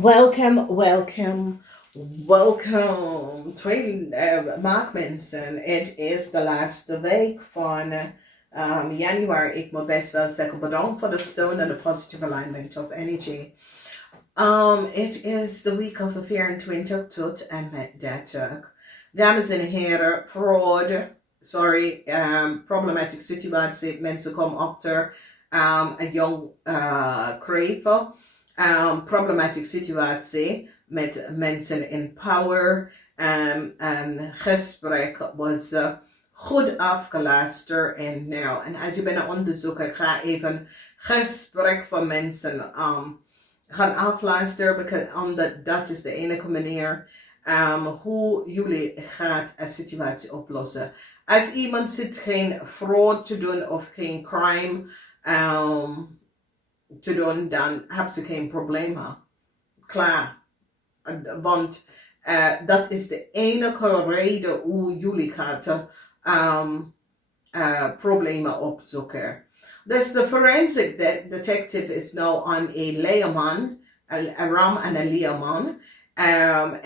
Welcome, welcome, welcome. Tweede maak mensen. Het is de laatste week van januari. Ik moet best wel zeggen bedankt voor de steun en de positive alignment of energy. It is the week of the 24 tot en met 30. Dames en heren, fraud, problematic situatie. Mensen komen achter een jong krevel. Problematic situatie met mensen in power. Een gesprek was goed afgeluisterd. En als je bent aan onderzoeken, ga even gesprek van mensen gaan afluisteren. Omdat dat is de enige manier hoe jullie gaat een situatie oplossen. Als iemand zit geen fraud te doen of geen crime te doen, dan hebben ze geen problemen. Klaar. Want dat is de enige reden hoe jullie gaan problemen opzoeken. Dus de forensic detective is nou aan een leerman, een ram en een leerman, en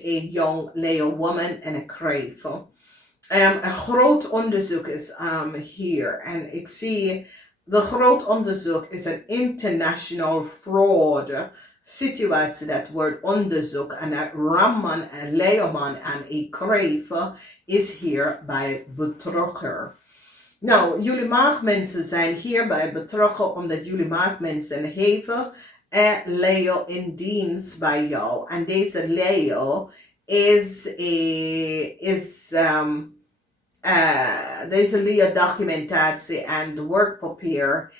een young Leo woman en een krevel. Een groot onderzoek is hier. En ik zie, de groot onderzoek is een international fraud situatie dat wordt onderzocht. En een ramman, een leerman en een krevel is hierbij betrokken. Nou, jullie maagdmensen zijn hierbij betrokken omdat jullie maagdmensen hebben een Leo in dienst bij jou. En deze Leo deze Leo-documentatie en de werkpapier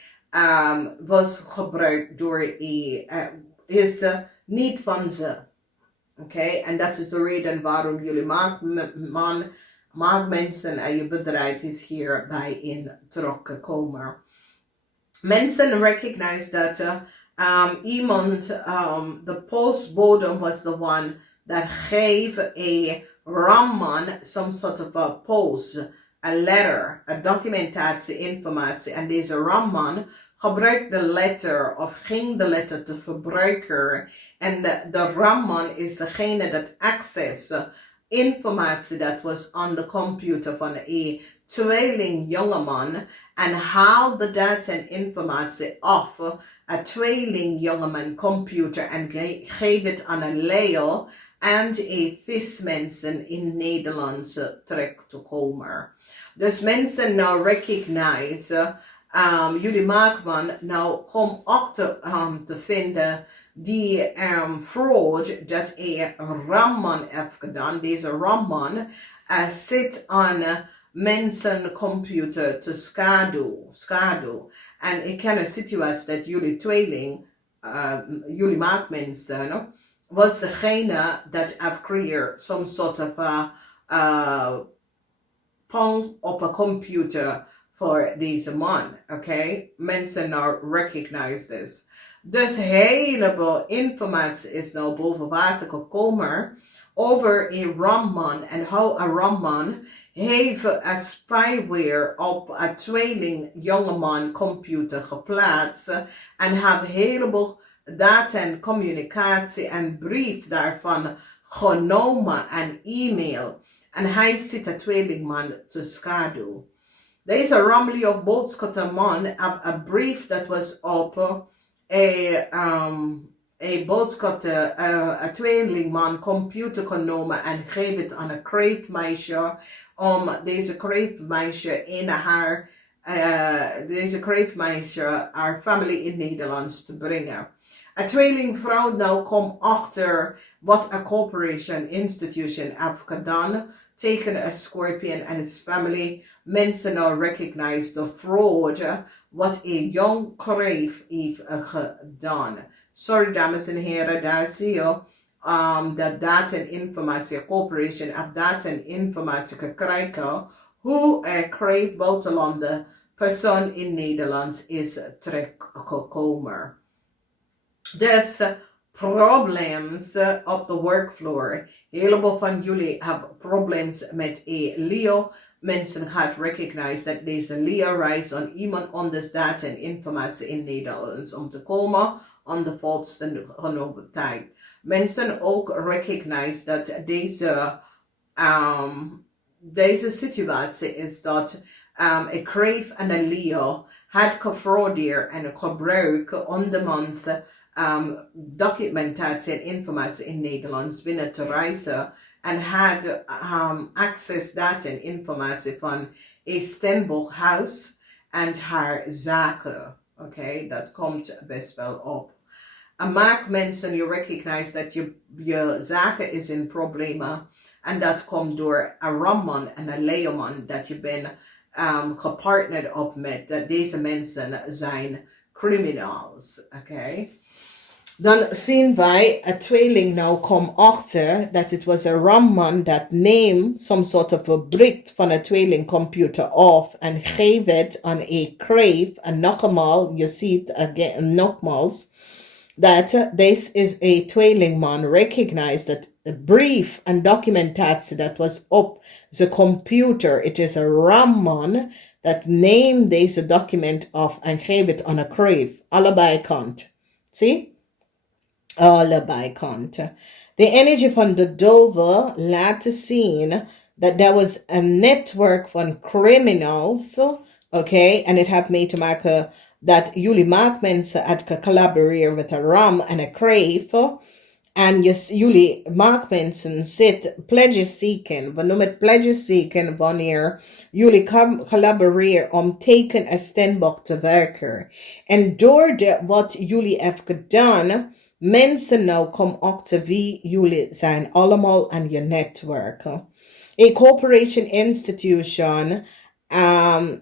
was gebruikt door is niet van ze. Oké, en dat is de reden waarom jullie maagdmensen en je bedrijf is hierbij in teruggekomen. Mensen recognize dat iemand, de postbodem was the one that gave a ramman some sort of a post, a letter, a documentatie, informatie. En deze ramman gebruikt de letter of ging de letter te verbruiker. En de ramman is degene dat access informatie dat was on the computer van een tweeling jongeman en haalde data en informatie af een tweeling jongeman computer en geef het aan een Leo en een vismensen in Nederland terecht te komen. Dus mensen nou recognize, jullie maakman nou kom achter te vinden die fraud dat een ramman heeft gedaan. Deze ramman zit aan mensen computer te schaduw. En ik ken een situatie dat jullie tweeling, jullie maakmensen, was degene dat heeft creëerd some sort of pong op een computer voor deze man. Oké? Mensen nou recognize this. Dus heleboel informatie is nou boven water gekomen over een ramman en hoe een ramman heeft een spyware op een tweeling jongeman computer geplaatst en heeft heleboel data en communicatie en brief daarvan genomen en e-mail. En hij zit een tweelingman te schaduw. Deze rammelie of boodschappenman heeft een brief dat was op een boodschap, een tweelingman computer genomen en geef het aan een kreefmeisje om deze kreefmeisje haar familie in Nederland te brengen. Een tweelingvrouw nou komt achter wat een corporation institution heeft gedaan tegen een scorpion en his family. Mensen nou recognize the fraud wat een jong kreef heeft gedaan. Sorry dames en heren, daar zie je dat data en informatie, corporation heeft data en informatie gekregen hoe een kreef buitenlandse persoon in Nederland is terechtgekomen. Dus problems op de workfloor. Heleboel van jullie hebben problemen met een Leo mensen gaat recognize dat deze leerreis aan iemand anders data en informatie in Nederlands om te komen aan de volste genomen tijd. Mensen ook recognize dat deze situatie is dat een kreef en een leer had gefraudeerd en gebruikt ondermans documentatie en informatie in Nederlands binnen te reizen en had access data en informatie van een stemboekhuis en haar zaken. Oké, dat komt best wel op. En maak mensen, je recognize dat je zaken is in problemen. En dat komt door een ramman en een leerman dat je bent gepartnerd op met. Dat deze mensen zijn criminals. Oké. Dan zien wij een tweeling nou kom achter dat het was een ramman dat neem some sort of a brick van een tweelingcomputer af en geef het aan een kreef. En nogmaals, je ziet again, nogmaals, that this is a tweelingman recognized that the brief and documentatie that was op the computer, it is a ramman that named deze document af en geef het aan een kreef. Allebei kant. See? Allebei kanten. The energy van de dove laten zien that there was a network van criminals, okay, and it had mee te maken dat jullie maakmensen had collaboreren met een ram en een kreef, en jullie maakmensen zit pledges seeken. We noemen het pledges seeken wanneer jullie collaboreren om tegen een stemboek te werken. En door wat jullie hebben gedaan, mensen nou komen achter wie jullie zijn allemaal aan je netwerk. A corporation institution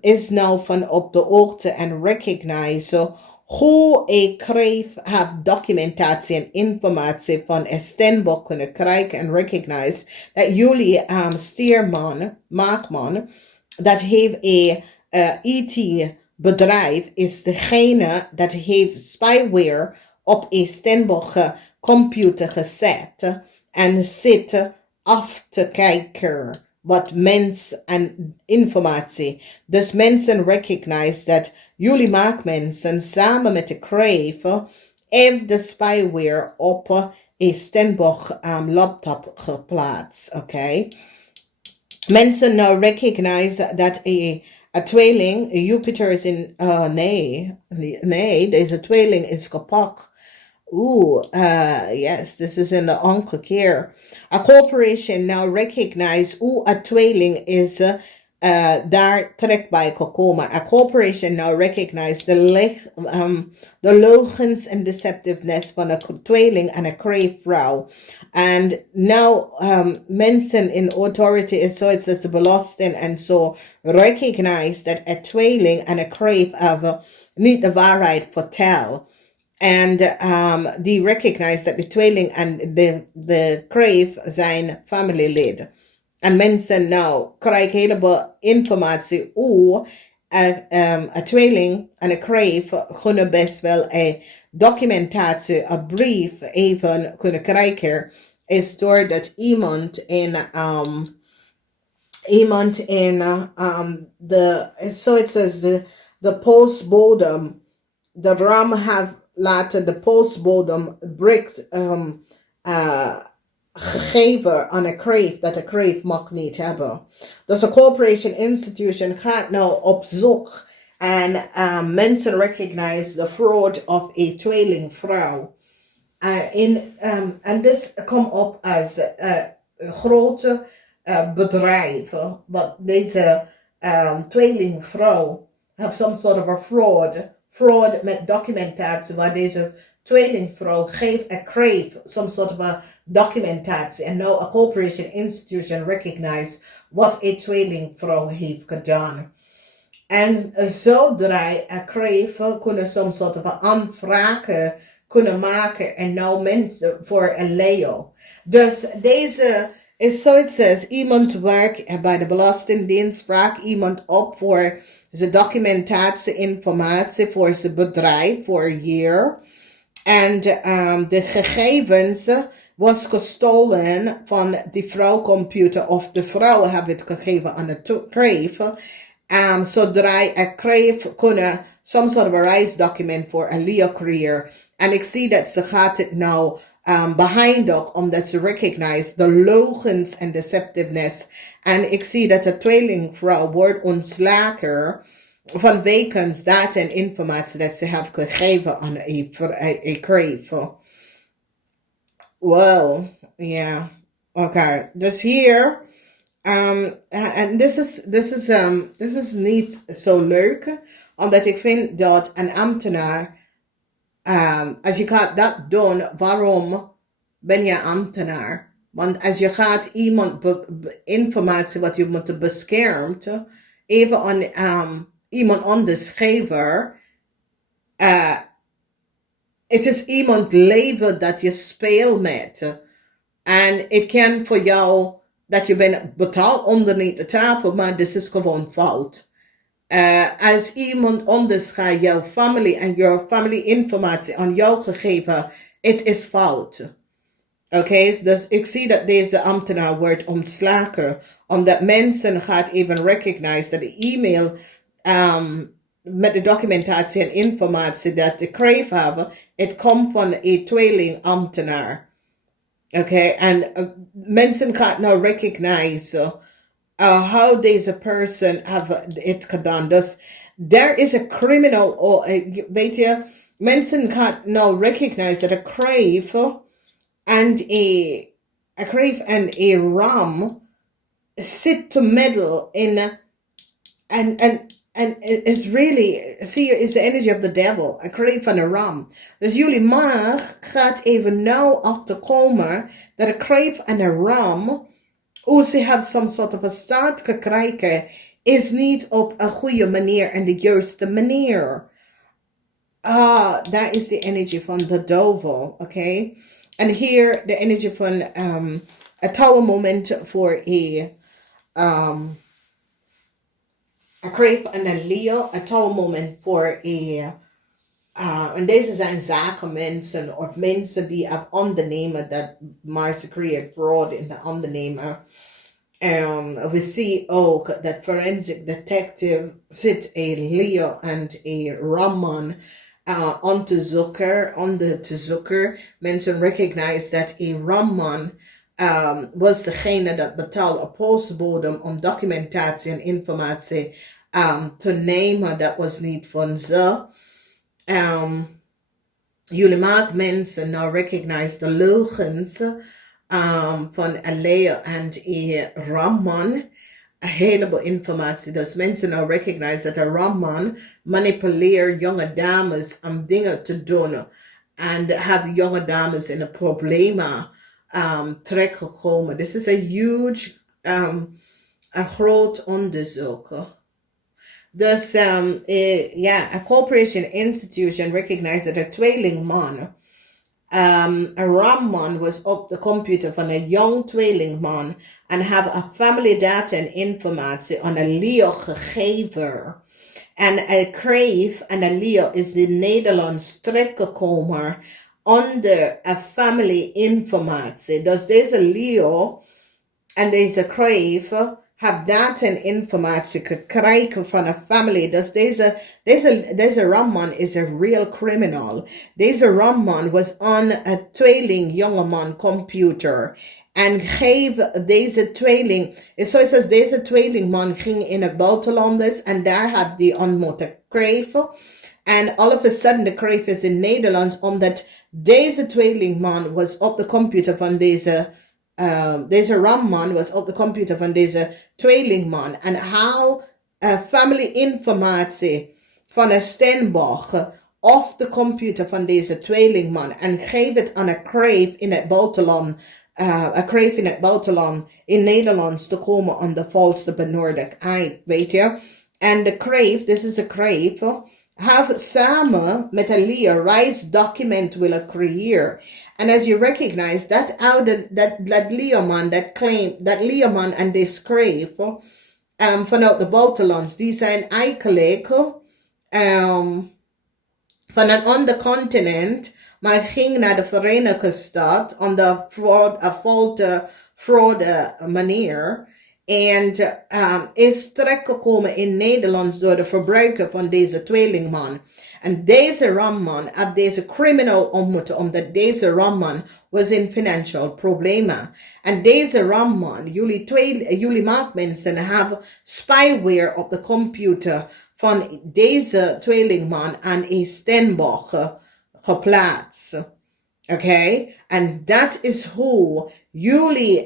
is nou van op de hoogte en recognize hoe een kreef heeft documentatie en informatie van een stemboek kunnen krijgen en recognize dat jullie steerman, maakman, dat heeft een IT bedrijf is degene dat heeft spyware op een stemboek computer gezet en zit af te kijken wat mens en informatie. Dus mensen recognize dat jullie maakmensen samen met de kreef heeft de spyware op een stemboek laptop geplaatst. Oké. Mensen nou recognize dat een tweeling, Jupiter is in, nee, deze tweeling is kapot. Yes, this is in the omgekeerd. A corporation now recognize a tweeling is daar terecht bij gekomen. A corporation now recognize the logens and deceptiveness van een tweeling en een kreefvrouw. And now mensen in authority is zoiets als de belasting en zo recognize that a tweeling en een kreef hebben niet de waarheid vertellen. And die recognize that the tweeling and the kreef zijn familielid. En mensen nou krijgen heleboel informatie hoe een tweeling en een kreef kunnen best wel een documentatie, een brief even kunnen krijgen. Is doordat iemand in so it says the postbodem, the ram have laten de postbodem brikt gegeven aan een kreef dat de kreef mag niet hebben. Dus een corporation institution gaat nou op zoek en mensen recognize the fraud of a tweelingvrouw. En dit komt op als grote bedrijven, wat deze tweelingvrouw heeft some sort of a fraud met documentatie, waar deze tweelingvrouw geeft een kreef some sort of a documentatie. En nou a corporation institution recognize wat een tweelingvrouw heeft gedaan. En zodra een kreef kunnen some sort of a aanvragen kunnen maken en nou mensen voor een leo. Dus deze is zo het says, iemand werkt bij de Belastingdienst, vraagt iemand op voor zijn documentatie, informatie voor zijn bedrijf voor een jaar. En de gegevens was gestolen van die vrouwcomputer, of de vrouwen hebben het gegeven aan de kreef. Zodra je kreef kunnen some sort of a reisdocument voor een Leo career. En ik zie dat ze gaat het nou behind ook, omdat ze recognize de logens en deceptiveness. En ik zie dat de tweelingvrouw wordt ontslagen vanwege data en informatie dat ze heeft gegeven aan een kreef. Well, yeah. Okay. Dus hier, en dit is niet zo leuk, omdat ik vind dat een ambtenaar, als je gaat dat doen, waarom ben je ambtenaar? Want als je gaat iemand informatie wat je moet beschermt, even aan iemand anders geven, het is iemand leven dat je speelt met. En het kan voor jou dat je bent betaald onderneemt de tafel, maar dit is gewoon fout. Als iemand anders gaat jouw familie en jouw familie informatie aan jou gegeven, het is fout. Oké, dus ik zie dat deze ambtenaar wordt ontslagen, omdat mensen gaan even recognize dat de e-mail met de documentatie en informatie dat de kreef hebben, het komt van een tweeling ambtenaar. Oké, en mensen gaan nou recognize how deze person have het gedaan. Dus there is a criminal, weet je, mensen gaan nou recognize dat een kreef en een ram sit to middle in and it's really, see, is the energy of the devil. A kreef en een ram. Dus jullie mag gaat even nou achterkomen dat een kreef en een ram, hoe ze have some sort of a start gekregen, is niet op een goede manier en de juiste manier. That is the energy van de duivel, oké? En hier de energy van a tower moment voor een kreef en een Leo, een tower moment voor en deze zijn zakenmensen of mensen die hebben ondernemen dat maar ze creëert fraud in de ondernemer. We zien ook dat forensic detective zit een Leo en een Ramman onder te zoeken. Mensen recognize dat een Ramman was degene dat betaalde op postbodem om documentatie en informatie te nemen. Dat was niet van ze. Jullie maken mensen nou recognize de leugens van een Leo en een Ramman. Een heleboel informatie. Dus mensen nou recognize dat een Ramman manipuleert jonge dames om dingen te doen. En hebben jonge dames in een problemen terechtgekomen. Dit is een huge, een groot onderzoek. Dus a corporation institution recognized that a tweelingman, a Ramman was op de computer van een jong tweelingman en have a family data en informatie aan een Leo gegeven. En een kreef en een Leo is de Nederlands terechtgekomen onder een family informatie. Dus deze Leo en deze kreef have data en informatie gekregen van een family. Dus deze Ramman is a real criminal. Deze Ramman was on een tweeling jongeman computer. En geef deze tweeling, zoals deze tweelingman ging in het buitenland en daar had hij ontmoet kreef. En all of a sudden de kreef is in Nederland omdat deze tweelingman was op de computer van deze Ramman was op de computer van deze tweelingman. En haal family informatie van een Stenbosch op de computer van deze tweelingman. En geef het aan een kreef in het buitenland. Een kreef in het buitenland in Nederlands te komen aan de valse benodigdheid, weet je. En de kreef, dit is een kreef, have samen met een Leo reisdocument willen creëren. And as you recognize that that Leoman that claim that Leoman and this kreef vanuit de buitenlands, die zijn eigenlijk van een ander continent maar hij ging naar de Verenigde Staten op de fraude manier. En is terechtgekomen in Nederland door de verbruiker van deze tweelingman. En deze ramman had deze criminal ontmoet, omdat deze ramman was in financial problemen. En deze ramman, jullie maakmensen, hebben spyware op de computer van deze tweelingman aan een steenbok geplaatst. Oké? En dat is hoe jullie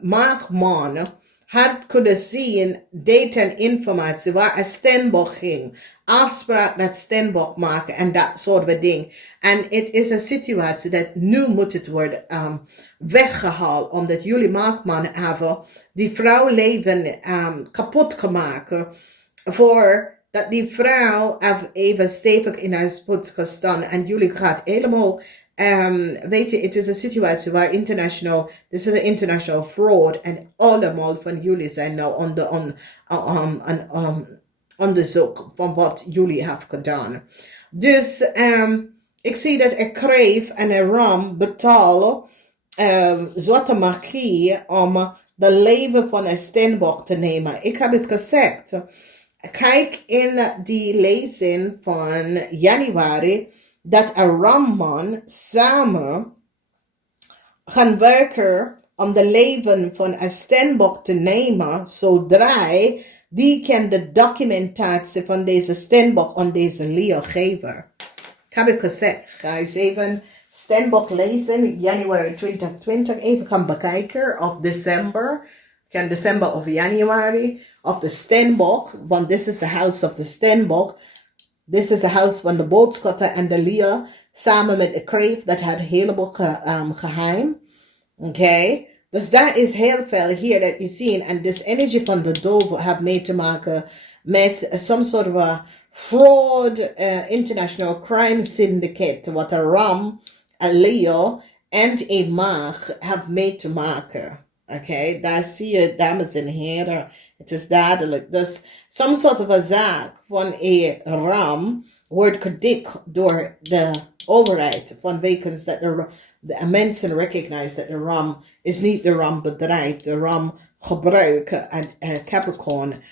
maakman had kunnen zien, data en informatie, waar een steenbok ging. Afspraak met steenbok maken en dat soort van dingen. En het is een situatie dat nu moet het worden weggehaald, omdat jullie maakman hebben die vrouw leven kapot gemaakt. Voordat die vrouw even stevig in haar voet gestaan en jullie gaat helemaal... weet je, het is een situatie waar this is een international fraud en allemaal van jullie zijn nou onderzoek van wat jullie hebben gedaan. Dus ik zie dat een kreef en een ram betalen zwarte magie om de leven van een steenbok te nemen. Ik heb het gezegd. Kijk in die lezing van januari dat een ramman samen gaan werken om de leven van een steenbok te nemen, zodra die kan de documentatie van deze steenbok aan deze Leo geven. Ik heb het gezegd. Ga eens even steenbok lezen, januari 2020, even gaan bekijken of december. Kan december of januari of de steenbok, want this is the house of the steenbok. This is the house van de boodschappen en de Leo samen met de kreef. Dat had een heleboel geheim. Oké. Dus dat is heel veel hier dat je ziet. En this energie van de dove heeft mee te maken met some sort of a fraud, international crime syndicate. Wat een ram, een Leo en een maag hebben mee te maken. Oké. Daar zie je, dames en heren. Het is duidelijk. Dus some sort of a zaak van een ram wordt gedikt door de overheid. Vanwege dat de mensen recognize dat de ram is niet de ram bedrijf. De ram gebruiken en Capricorn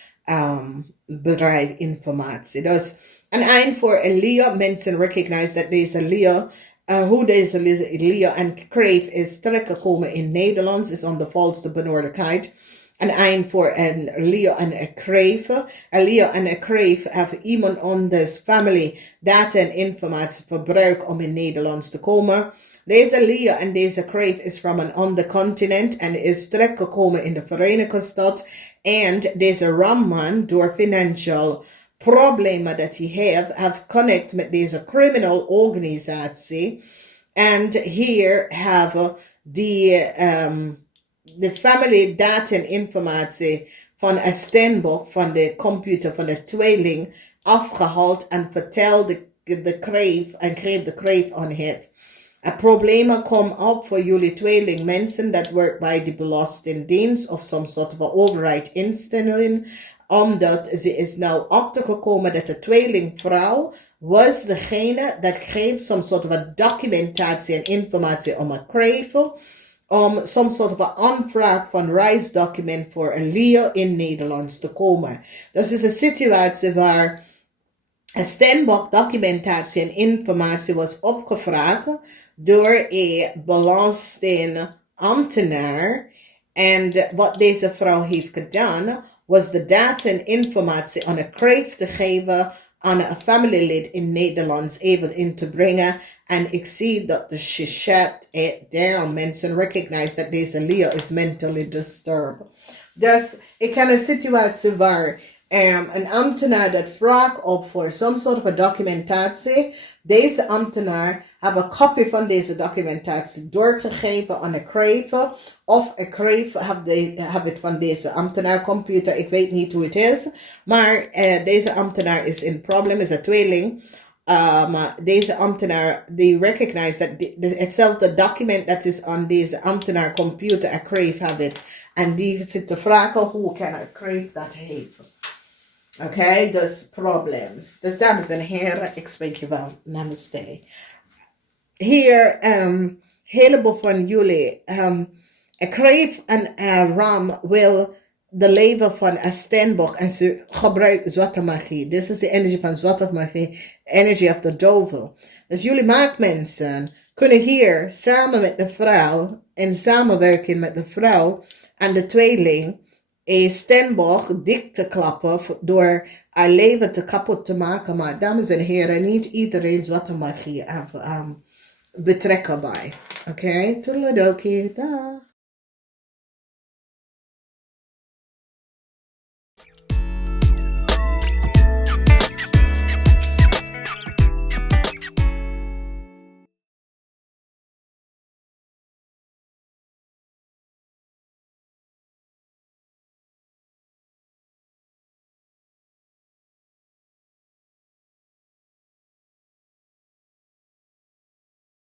bedrijf informatie. Dus een eind voor een Leo. Mensen recognize dat deze Leo, hoe deze Leo en kreef is terechtgekomen in Nederland is on the valse benoordigheid. Een eind voor een Leo en een kreef. Een Leo en een kreef hebben iemand anders family data en informatie verbruikt om in Nederland te komen. Deze Leo en deze kreef is van een ander continent en is terechtgekomen in de Verenigde Staten. En deze ramman door financial problemen dat hij heeft connect met deze criminal organisatie. En hier hebben die... de family data en informatie van een steenbok van de computer van de tweeling afgehaald en vertelde de kreef en kreeg de kreef aan het. Problemen komen op voor jullie tweeling mensen dat werken bij de belastingdienst of some sort of overheid instelling, omdat ze is nou achtergekomen dat de tweelingvrouw was degene dat kreeg some sort of a documentatie en informatie om een kreef. Some sort of een aanvraag van reisdocument voor een Leo in Nederland te komen. Dat is een situatie waar een steenbok documentatie en informatie was opgevraagd door een belastingambtenaar. En wat deze vrouw heeft gedaan, was de data en informatie aan een kreef te geven aan een familielid in Nederland even in te brengen. En ik zie dat de she shut it down. Mensen recognize dat deze Leo is mentally disturbed. Dus ik heb een situatie waar een ambtenaar dat vraagt op voor some sort of a documentatie. Deze ambtenaar heeft een kopie van deze documentatie doorgegeven aan een kreef. Of een kreef heeft het van deze ambtenaar computer. Ik weet niet hoe het is. Maar deze ambtenaar is in probleem, is een tweeling. Deze ambtenaar, die recognize dat hetzelfde document dat is aan deze ambtenaar computer, een kreef heeft het. En die zit te vragen hoe kan een kreef dat heeft. Oké, dus problems. Dus dames en heren, ik spreek je wel. Namaste. hier heleboel van jullie, ik kreeg een ram wil de leven van een steenbok en ze gebruikt zwarte magie. Dit is de energie van zwarte magie, energy of the duivel. Dus jullie maakmensen kunnen hier samen met de vrouw, in samenwerking met de vrouw en de tweeling, een steenbok dik te klappen door haar leven te kapot te maken. Maar dames en heren, niet iedereen zwarte magie heeft betrekken bij. Oké, toedeledokie, dag.